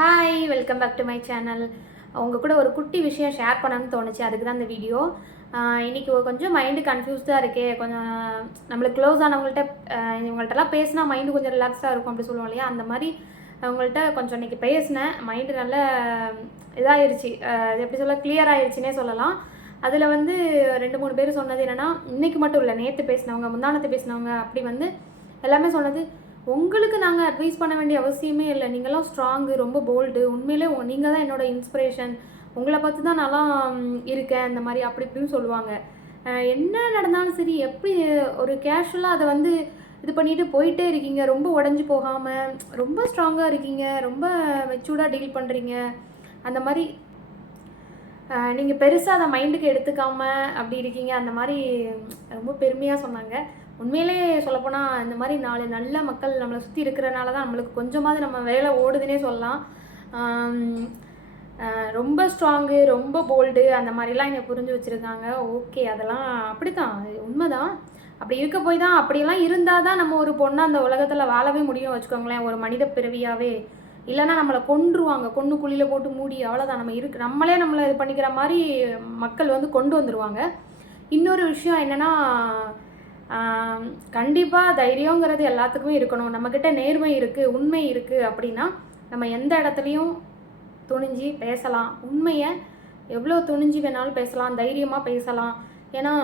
Hi welcome back to my channel. உங்கள் கூட ஒரு குட்டி விஷயம் ஷேர் பண்ணணும்னு தோணுச்சு, அதுக்கு தான் இந்த வீடியோ. இன்றைக்கி கொஞ்சம் மைண்டு கன்ஃபியூஸ்டாக இருக்கே, கொஞ்சம் நம்மளுக்கு க்ளோஸ் ஆனவங்கள்ட்ட இவங்கள்ட்டலாம் பேசினா மைண்டு கொஞ்சம் ரிலாக்ஸாக இருக்கும் அப்படி சொல்லுவோம் இல்லையா, அந்த மாதிரி அவங்கள்ட்ட கொஞ்சம் இன்றைக்கி பேசினேன். மைண்டு நல்ல இதாகிடுச்சு, அது எப்படி சொல்ல, கிளியர் ஆகிடுச்சினே சொல்லலாம். அதில் வந்து 2-3 பேர் சொன்னது என்னென்னா, இன்றைக்கி மட்டும் இல்லை, நேற்று பேசினவங்க, முந்தானத்து பேசினவங்க, அப்படி வந்து எல்லாமே சொன்னது, உங்களுக்கு நாங்கள் அட்வைஸ் பண்ண வேண்டிய அவசியமே இல்லை, நீங்களாம் ஸ்ட்ராங்கு, ரொம்ப போல்டு, உண்மையிலே நீங்கள் தான் என்னோடய இன்ஸ்பிரேஷன், உங்களை பார்த்து தான் நான்லாம் இருக்கேன், இந்த மாதிரி அப்படி இப்படின்னு சொல்லுவாங்க. என்ன நடந்தாலும் சரி, எப்படி ஒரு கேஷுவலாக அதை வந்து இது பண்ணிட்டு போயிட்டே இருக்கீங்க, ரொம்ப உடஞ்சி போகாமல் ரொம்ப ஸ்ட்ராங்காக இருக்கீங்க, ரொம்ப மெச்சூர்டாக டீல் பண்ணுறீங்க, அந்த மாதிரி நீங்கள் பெருசாக அதை மைண்டுக்கு எடுத்துக்காமல் அப்படி இருக்கீங்க, அந்த மாதிரி ரொம்ப பெருமையாக சொன்னாங்க. உண்மையிலே சொல்லப்போனால் இந்த மாதிரி 4 நல்ல மக்கள் நம்மளை சுற்றி இருக்கிறனால தான் நம்மளுக்கு கொஞ்சமாவது நம்ம வேலை ஓடுதுன்னே சொல்லலாம். ரொம்ப ஸ்ட்ராங்கு, ரொம்ப போல்டு, அந்த மாதிரிலாம் என்னை புரிஞ்சு வச்சுருக்காங்க. ஓகே, அதெல்லாம் அப்படி தான், உண்மைதான். அப்படி இருக்க போய் தான், அப்படியெல்லாம் இருந்தால் தான் நம்ம ஒரு பொண்ணை அந்த உலகத்தில் வாழவே முடியும் வச்சுக்கோங்களேன், ஒரு மனித பிறவியாகவே. இல்லைனா நம்மளை கொன்றுவாங்க, கொன்று குழியில் போட்டு மூடி அவ்வளோதான். நம்மளே நம்மளை இது பண்ணிக்கிற மாதிரி மக்கள் வந்து கொண்டு வந்துடுவாங்க. இன்னொரு விஷயம் என்னென்னா, கண்டிப்பாக தைரியங்கிறது எல்லாத்துக்குமே இருக்கணும். நம்மக்கிட்ட நேர்மை இருக்குது, உண்மை இருக்குது அப்படின்னா நம்ம எந்த இடத்துலையும் துணிஞ்சு பேசலாம். உண்மையை எவ்வளோ துணிஞ்சு வேணாலும் பேசலாம், தைரியமாக பேசலாம். ஏன்னா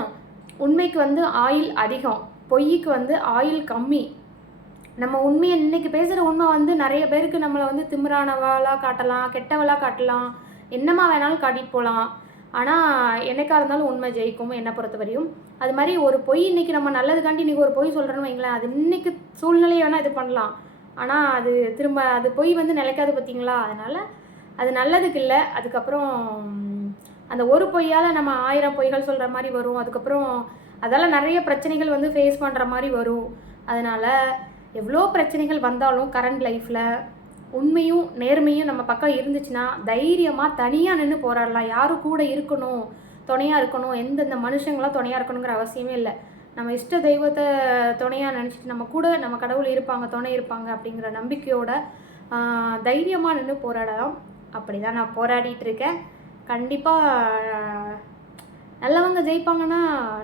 உண்மைக்கு வந்து ஆயுள் அதிகம், பொய்க்கு வந்து ஆயுள் கம்மி. நம்ம உண்மையை இன்றைக்கி பேசுகிற உண்மை வந்து நிறைய பேருக்கு நம்மளை வந்து திமிரானவளாக காட்டலாம், கெட்டவளாக காட்டலாம், என்னமா வேணாலும் காட்டிட்டு போகலாம். ஆனால் என்னைக்காக இருந்தாலும் உண்மை ஜெயிக்கும் என்னை பொறுத்த வரையும். அது மாதிரி ஒரு பொய் இன்றைக்கி நம்ம நல்லதுக்காண்டி இன்றைக்கி ஒரு பொய் சொல்கிறோன்னு வைங்களேன், அது இன்றைக்கி சூழ்நிலையை வேணால் இது பண்ணலாம், ஆனால் அது திரும்ப அது பொய் வந்து நிலைக்காது பார்த்தீங்களா. அதனால் அது நல்லதுக்கு இல்லை. அதுக்கப்புறம் அந்த ஒரு பொய்யால் நம்ம 1000 பொய்கள் சொல்கிற மாதிரி வரும். அதுக்கப்புறம் அதால் நிறைய பிரச்சனைகள் வந்து ஃபேஸ் பண்ணுற மாதிரி வரும். அதனால் எவ்வளோ பிரச்சனைகள் வந்தாலும் கரண்ட் லைஃப்பில் உண்மையும் நேர்மையும் நம்ம பக்கம் இருந்துச்சுன்னா தைரியமாக தனியாக நின்று போராடலாம். யாரும் கூட இருக்கணும், துணையாக இருக்கணும், எந்தெந்த மனுஷங்களாம் துணையாக இருக்கணுங்கிற அவசியமே இல்லை. நம்ம இஷ்ட தெய்வத்தை துணையாக நினச்சிட்டு நம்ம கூட நம்ம கடவுள் இருப்பாங்க, துணை இருப்பாங்க அப்படிங்கிற நம்பிக்கையோட தைரியமாக நின்று போராடலாம். அப்படி தான் நான் போராடிட்டு இருக்கேன். கண்டிப்பாக நல்லவங்க ஜெயிப்பாங்கன்னா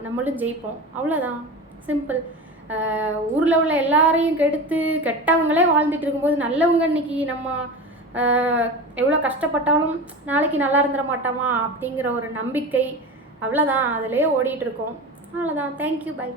நம்மளும் ஜெயிப்போம், அவ்வளோதான், சிம்பிள். ஊரில் உள்ள எல்லாரையும் கெடுத்து கெட்டவங்களே வாழ்ந்துட்டு இருக்கும்போது நல்லவங்க இன்னைக்கு நம்ம எவ்வளோ கஷ்டப்பட்டாலும் நாளைக்கு நல்லா இருந்துட மாட்டோமா அப்படிங்கிற ஒரு நம்பிக்கை, அவ்வளோதான், அதிலே ஓடிட்டுருக்கோம், அவ்வளோதான். Thank you, by.